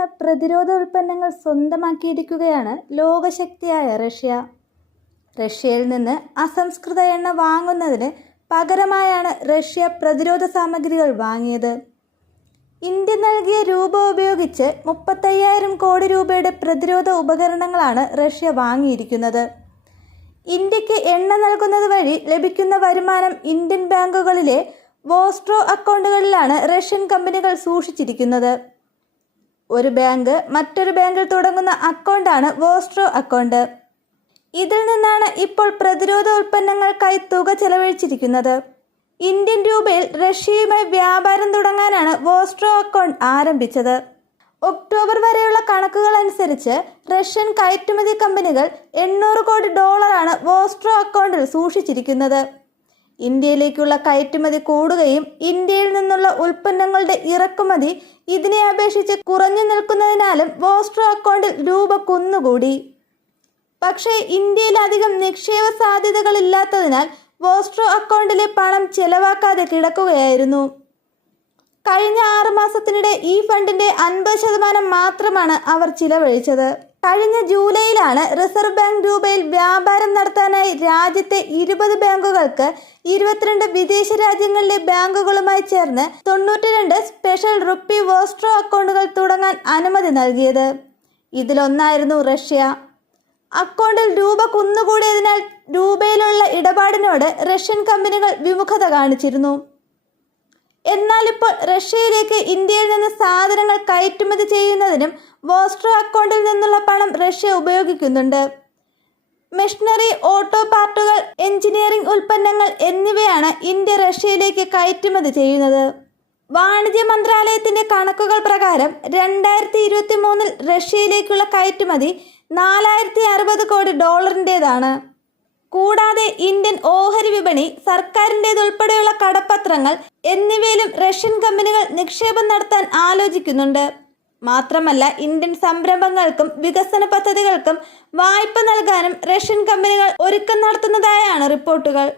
നിന്ന് പ്രതിരോധ ഉൽപ്പന്നങ്ങൾ സ്വന്തമാക്കിയിരിക്കുകയാണ് ലോകശക്തിയായ റഷ്യ. റഷ്യയിൽ നിന്ന് അസംസ്കൃത എണ്ണ വാങ്ങുന്നതിന് പകരമായാണ് റഷ്യ പ്രതിരോധ സാമഗ്രികൾ വാങ്ങിയത്. ഇന്ത്യ നൽകിയ രൂപ ഉപയോഗിച്ച് 35,000 കോടി രൂപയുടെ പ്രതിരോധ ഉപകരണങ്ങളാണ് റഷ്യ വാങ്ങിയിരിക്കുന്നത്. ഇന്ത്യക്ക് എണ്ണ നൽകുന്നത് വഴി ലഭിക്കുന്ന വരുമാനം ഇന്ത്യൻ ബാങ്കുകളിലെ വോസ്ട്രോ അക്കൗണ്ടുകളിലാണ് റഷ്യൻ കമ്പനികൾ സൂക്ഷിച്ചിരിക്കുന്നത്. ഒരു ബാങ്ക് മറ്റൊരു ബാങ്കിൽ തുടങ്ങുന്ന അക്കൗണ്ടാണ് വോസ്ട്രോ അക്കൗണ്ട്. ഇതിൽ നിന്നാണ് ഇപ്പോൾ പ്രതിരോധ ഉൽപ്പന്നങ്ങൾക്കായി തുക ചെലവഴിച്ചിരിക്കുന്നത്. ഇന്ത്യൻ രൂപയിൽ റഷ്യയുമായി വ്യാപാരം തുടങ്ങാനാണ് വോസ്ട്രോ അക്കൗണ്ട് ആരംഭിച്ചത്. ഒക്ടോബർ വരെയുള്ള കണക്കുകൾ അനുസരിച്ച് റഷ്യൻ കയറ്റുമതി കമ്പനികൾ $800 കോടി വോസ്ട്രോ അക്കൗണ്ടിൽ സൂക്ഷിച്ചിരിക്കുന്നത്. ഇന്ത്യയിലേക്കുള്ള കയറ്റുമതി കൂടുകയും ഇന്ത്യയിൽ നിന്നുള്ള ഉൽപ്പന്നങ്ങളുടെ ഇറക്കുമതി ഇതിനെ അപേക്ഷിച്ച് കുറഞ്ഞു നിൽക്കുന്നതിനാലും വോസ്ട്രോ അക്കൗണ്ടിൽ രൂപ കുന്നുകൂടി. പക്ഷേ ഇന്ത്യയിൽ അധികം നിക്ഷേപ സാധ്യതകളില്ലാത്തതിനാൽ വോസ്ട്രോ അക്കൗണ്ടിലെ പണം ചെലവാക്കാതെ കിടക്കുകയായിരുന്നു. കഴിഞ്ഞ 6 മാസത്തിനിടെ ഈ ഫണ്ടിന്റെ 50% മാത്രമാണ് അവർ ചിലവഴിച്ചത്. കഴിഞ്ഞ ജൂലൈയിലാണ് റിസർവ് ബാങ്ക് രൂപയിൽ വ്യാപാരം നടത്താനായി രാജ്യത്തെ 20 ബാങ്കുകൾക്ക് 22 വിദേശ രാജ്യങ്ങളിലെ ബാങ്കുകളുമായി ചേർന്ന് 92 സ്പെഷ്യൽ റുപ്പി വോസ്ട്രോ അക്കൗണ്ടുകൾ തുടങ്ങാൻ അനുമതി നൽകിയത്. ഇതിലൊന്നായിരുന്നു റഷ്യ. അക്കൗണ്ടിൽ രൂപ കുന്നുകൂടിയതിനാൽ രൂപയിലുള്ള ഇടപാടിനോട് റഷ്യൻ കമ്പനികൾ വിമുഖത കാണിച്ചിരുന്നു. എന്നാൽ ഇപ്പോൾ റഷ്യയിലേക്ക് ഇന്ത്യയിൽ നിന്ന് സാധനങ്ങൾ കയറ്റുമതി ചെയ്യുന്നതിനും വോസ്ട്രോ അക്കൗണ്ടിൽ നിന്നുള്ള പണം റഷ്യ ഉപയോഗിക്കുന്നുണ്ട്. മെഷീനറി, ഓട്ടോ പാർട്ടുകൾ, എഞ്ചിനീയറിംഗ് ഉൽപ്പന്നങ്ങൾ എന്നിവയാണ് ഇന്ത്യ റഷ്യയിലേക്ക് കയറ്റുമതി ചെയ്യുന്നത്. വാണിജ്യ മന്ത്രാലയത്തിന്റെ കണക്കുകൾ പ്രകാരം 2023 റഷ്യയിലേക്കുള്ള കയറ്റുമതി $4,060 കോടി. കൂടാതെ ഇന്ത്യൻ ഓഹരി വിപണി, സർക്കാരിൻ്റേതുൾപ്പെടെയുള്ള കടപ്പത്രങ്ങൾ എന്നിവയിലും റഷ്യൻ കമ്പനികൾ നിക്ഷേപം നടത്താൻ ആലോചിക്കുന്നുണ്ട്. മാത്രമല്ല ഇന്ത്യൻ സംരംഭങ്ങൾക്കും വികസന പദ്ധതികൾക്കും വായ്പ നൽകാനും റഷ്യൻ കമ്പനികൾ ഒരുക്കം നടത്തുന്നതായാണ് റിപ്പോർട്ടുകൾ.